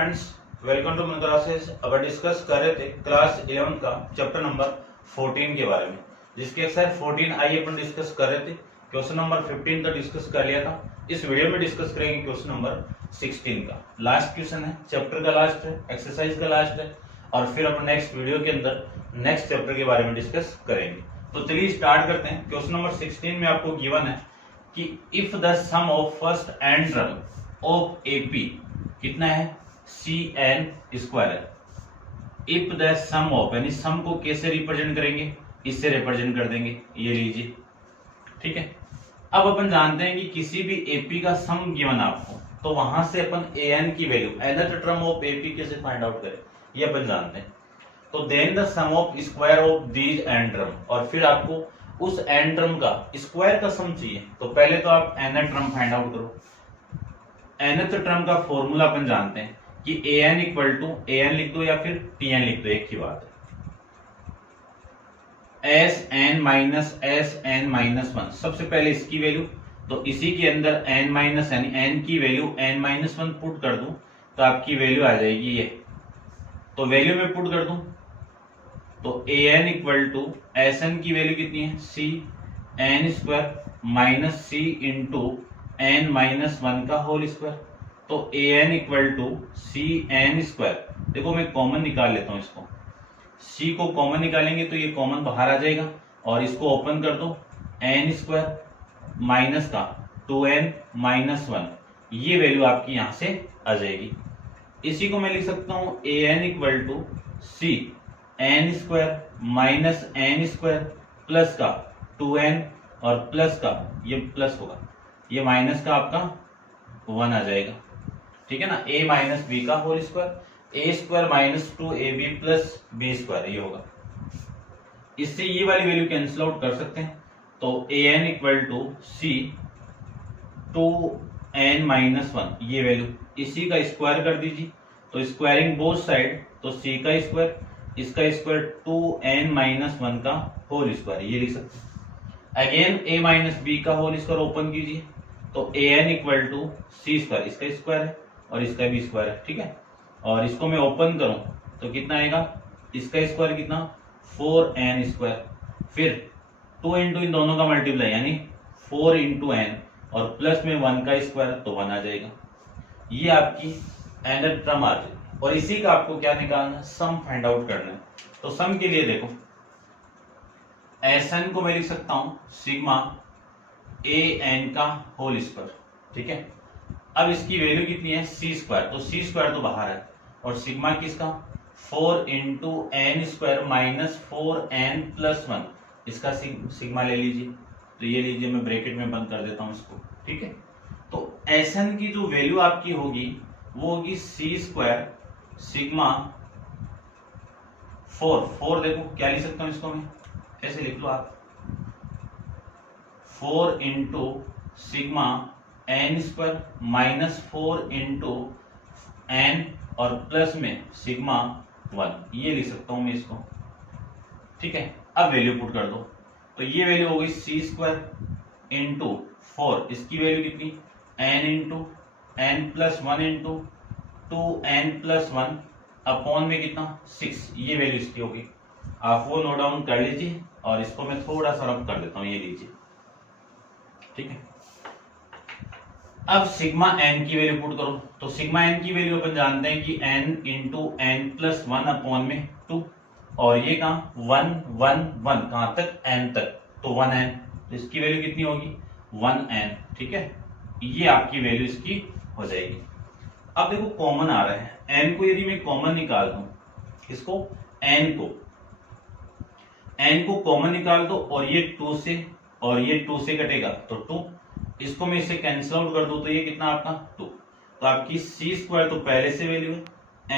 Friends, welcome to Mantra classes. अब discuss कर रहे थे क्लास 11 का चैप्टर नंबर 14 के बारे में, जिसके एक्सरसाइज 14 आई अपन डिस्कस कर रहे थे। क्वेश्चन नंबर 15 तक डिस्कस कर लिया था। इस वीडियो में डिस्कस करेंगे क्वेश्चन नंबर 16 का। लास्ट क्वेश्चन है, चैप्टर का लास्ट है, एक्सरसाइज का लास्ट है, और फिर अपन नेक्स्ट वीडियो के अंदर नेक्स्ट चैप्टर के बारे में डिस्कस करेंगे। तो चलिए स्टार्ट करते हैं। क्वेश्चन नंबर 16 में आपको गिवन है कि if the sum of first and term of AP कितना है, CN स्क्वायर है। इफ द सम ऑफ, यानी सम को कैसे रिप्रेजेंट करेंगे, इससे रिप्रेजेंट कर देंगे, ये लीजिए, ठीक है। अब अपन जानते हैं कि किसी भी एपी का सम गिवन आपको, तो वहां से अपन AN की value, nth term of AP कैसे फाइंड आउट करें, ये अपन जानते हैं। तो then the sum of square of these N term, और फिर आपको उस एन टर्म का स्क्वायर का सम चाहिए। तो पहले तो आप nth टर्म फाइंड आउट करो। nth टर्म का फॉर्मूला अपन जानते हैं कि AN इक्वल टू AN लिख दो या फिर TN लिख दो, एक ही बात है। SN माइनस SN माइनस 1, सबसे पहले इसकी वैल्यू, तो इसी के अंदर n माइनस यानी n की वैल्यू n माइनस 1 पुट कर दूं तो आपकी वैल्यू आ जाएगी ये। तो वैल्यू में पुट कर दूं तो AN इक्वल टू SN की वैल्यू कितनी है, CN square minus C into n minus 1 का होल स्क्वायर। तो AN equal to CN square, देखो मैं कॉमन निकाल लेता हूं इसको। C को कॉमन निकालेंगे तो ये कॉमन बाहर आ जाएगा, और इसको ओपन कर दो, n स्क्वायर माइनस का 2n माइनस 1, ये वैल्यू आपकी यहां से आ जाएगी। इसी को मैं लिख सकता हूं AN equal to CN square minus n square plus का 2n और प्लस का, ये प्लस होगा, ये माइनस का आपका 1 आ जाएगा, ठीक है ना। A माइनस बी का whole square, A square minus 2AB plus B square, ये होगा। इससे ये वाली वैल्यू कैंसिल आउट कर सकते हैं। तो AN equal to C 2n minus 1, ये वैल्यू, इसी का स्क्वायर कर दीजिए। तो स्क्वायरिंग बोथ साइड, तो C का स्क्वायर, इसका स्क्वायर 2n माइनस 1 का होल स्क्वायर, ये लिख सकते हैं। अगेन A माइनस बी का होल स्क्वायर ओपन कीजिए, तो AN equal to C square, इसका स्क्वायर है और इसका भी स्क्वायर है, ठीक है। और इसको मैं ओपन करूं तो कितना आएगा, इसका स्क्वायर कितना, 4n स्क्वायर, फिर 2 इंटू इन दोनों का मल्टीप्लाई यानी 4 इंटू n, और प्लस में 1 का स्क्वायर, तो 1 आ जाएगा। ये आपकी nth टर्म आ जाएगी। और इसी का आपको क्या निकालना है, सम फाइंड आउट करना है। तो सम के लिए देखो, SN को मैं लिख सकता हूं सिग्मा AN का होल स्क्वायर, ठीक है। अब इसकी वैल्यू कितनी है, C स्क्वायर, तो C स्क्वायर तो बाहर है, और सिग्मा किसका, 4 into n square minus 4n plus 1, इसका सिग्मा ले लीजिए। तो ये लीजिए, मैं ब्रैकेट में बंद कर देता हूं इसको, ठीक है। तो SN की जो वैल्यू आपकी होगी वो होगी C स्क्वायर सिग्मा 4, देखो क्या लिख सकता हूं इसको, मैं ऐसे लिख लो आप, 4 into sigma n square minus 4 into n और प्लस में सिग्मा 1, ये लिख सकता हूं मैं इसको, ठीक है। अब वैल्यू पुट कर दो, तो ये वैल्यू हो गई C स्क्वायर इंटू 4, इसकी वैल्यू कितनी, n into n plus 1 into 2n plus 1 upon में कितना, 6, ये वैल्यू इसकी होगी। आप वो नोट डाउन कर लीजिए, और इसको मैं थोड़ा सा रब कर देता हूं, ये लीजिए, ठीक है। अब सिग्मा n की वैल्यू पुट करो, तो सिग्मा n की वैल्यू अपन जानते हैं कि n into n plus 1 upon में 2, और ये कहाँ 1 1 1, कहां तक, n तक, तो 1n, तो इसकी वैल्यू कितनी होगी, 1n, ठीक है। ये आपकी वैल्यू इसकी हो जाएगी। अब देखो कॉमन आ रहा है, n को यदि मैं कॉमन निकाल दूं, इसको n को कॉमन निकाल दो, और ये 2 से और ये 2 से कटेगा तो 2, इसको मैं इसे कैंसिल आउट कर दूं तो ये कितना आपका 2। तो आपकी C स्क्वायर तो पहले से वैल्यू है,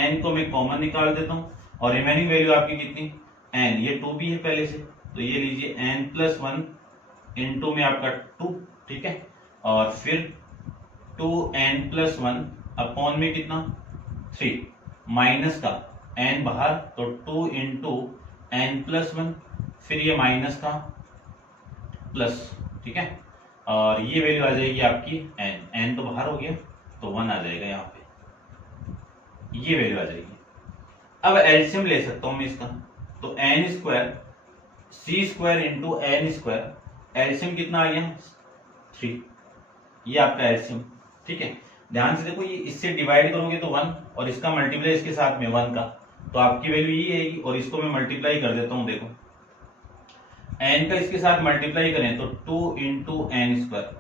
n को मैं कॉमन निकाल देता हूं, और रिमेनिंग वैल्यू आपकी कितनी, n, ये 2 भी है पहले से, तो ये लीजिए n प्लस 1 इंटू में आपका 2, ठीक है। और फिर 2n प्लस 1 अपॉन में कितना, 3, माइनस का n बाहर, तो 2 इंटू n प्लस 1, फिर ये माइनस का प्लस, ठीक है। और ये वैल्यू आ जाएगी आपकी n तो बाहर हो गया, तो 1 आ जाएगा यहाँ पे। ये वैल्यू आ जाएगी। अब एलसीएम ले सकता हूं मैं इसका, तो N square C square into N square, LCM कितना आ गया 3, ये आपका एलसीएम। ठीक है, ध्यान से देखो, ये इससे डिवाइड करोगे तो 1 और इसका मल्टीप्लाई इसके साथ में 1 का, तो आपकी वैल्यू ये आएगी। और इसको मैं मल्टीप्लाई कर देता हूं, देखो एन का इसके साथ मल्टीप्लाई करें तो 2 इंटू एन स्क्वायर,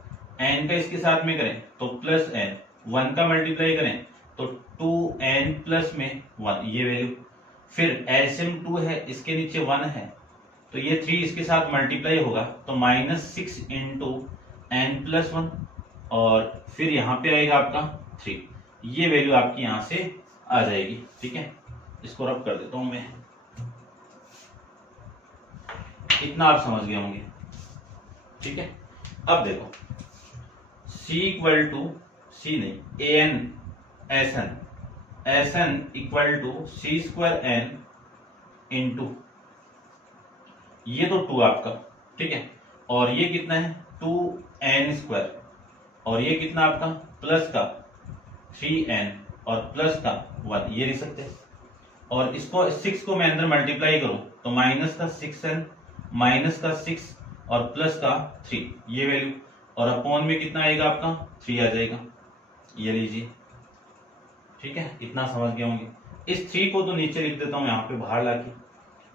एन का इसके साथ में करें तो प्लस एन, 1 का मल्टीप्लाई करें तो 2n प्लस में 1, ये वैल्यू। फिर एलसीएम 2 है, इसके नीचे 1 है, तो ये 3 इसके साथ मल्टीप्लाई होगा तो -6 इंटू एन प्लस 1, और फिर यहाँ पे आएगा आपका 3, ये वैल्यू आपकी यहां से आ जाएगी। ठीक है, इसको रब कर देता हूं मैं, इतना आप समझ गए होंगे। ठीक है, अब देखो C इक्वल टू सी नहीं an S N equal to C square N into, ये तो 2 आपका, ठीक है, और ये कितना है 2n स्क्वायर, और ये कितना आपका प्लस का 3n और प्लस का 1, ये लिख सकते हैं। और इसको 6 को मैं अंदर मल्टीप्लाई करूं तो माइनस का 6n, माइनस का 6 और प्लस का 3, ये वैल्यू, और अपॉन में कितना आएगा आपका 3 आ जाएगा, ये लीजिए। ठीक है, इतना समझ गए होंगे। इस 3 को तो नीचे लिख देता हूं यहाँ पे बाहर लाके,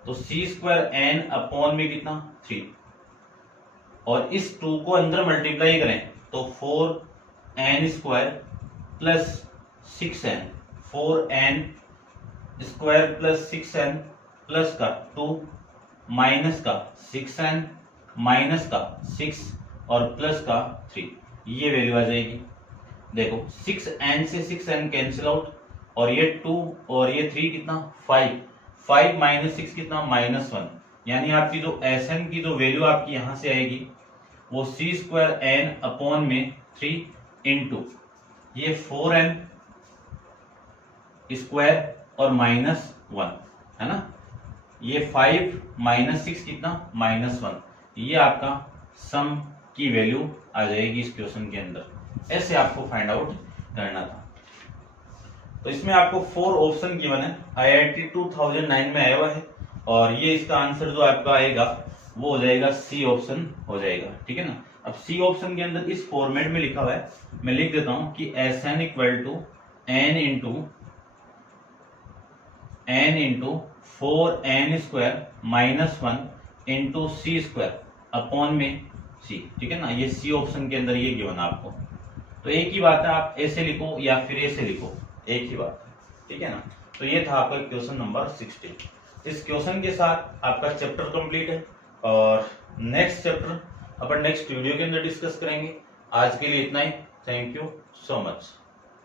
तो सी स्क्वायर एन अपॉन में कितना 3, और इस 2 को अंदर मल्टीप्लाई करें तो 4n square plus 6n, 4n square plus 6n plus का 2 माइनस का 6n माइनस का 6 और प्लस का 3, ये वैल्यू आ जाएगी। देखो 6n से 6n कैंसिल आउट, और ये 2 और ये 3 कितना 5, 5 माइनस 6 कितना -1, यानी आपकी जो Sn की जो वैल्यू आपकी यहां से आएगी वो सी स्क्वायर एन अपॉन में 3 इंटू ये 4n स्क्वायर और -1 है ना, ये 5 माइनस 6 कितना -1, ये आपका सम की वैल्यू आ जाएगी इस क्वेश्चन के अंदर। ऐसे आपको फाइंड आउट करना था। तो इसमें आपको 4 ऑप्शन गिवन है, IIT 2009 में आया हुआ है, और ये इसका आंसर जो आपका आएगा वो हो जाएगा सी ऑप्शन हो जाएगा। ठीक है ना, अब सी ऑप्शन के अंदर इस फॉर्मेट में लिखा हुआ है, मैं लिख देता हूं कि Sn equal to n into 4n square -1 into C square upon में सी। ठीक है ना, ये सी ऑप्शन के अंदर ये गिवन आपको, तो एक ही बात है, आप ऐसे लिखो या फिर ऐसे लिखो, एक ही बात है। ठीक है ना, तो ये था आपका क्वेश्चन नंबर 16। इस क्वेश्चन के साथ आपका चैप्टर कंप्लीट है, और नेक्स्ट चैप्टर अपन नेक्स्ट वीडियो के अंदर डिस्कस करेंगे। आज के लिए इतना ही, थैंक यू सो मच।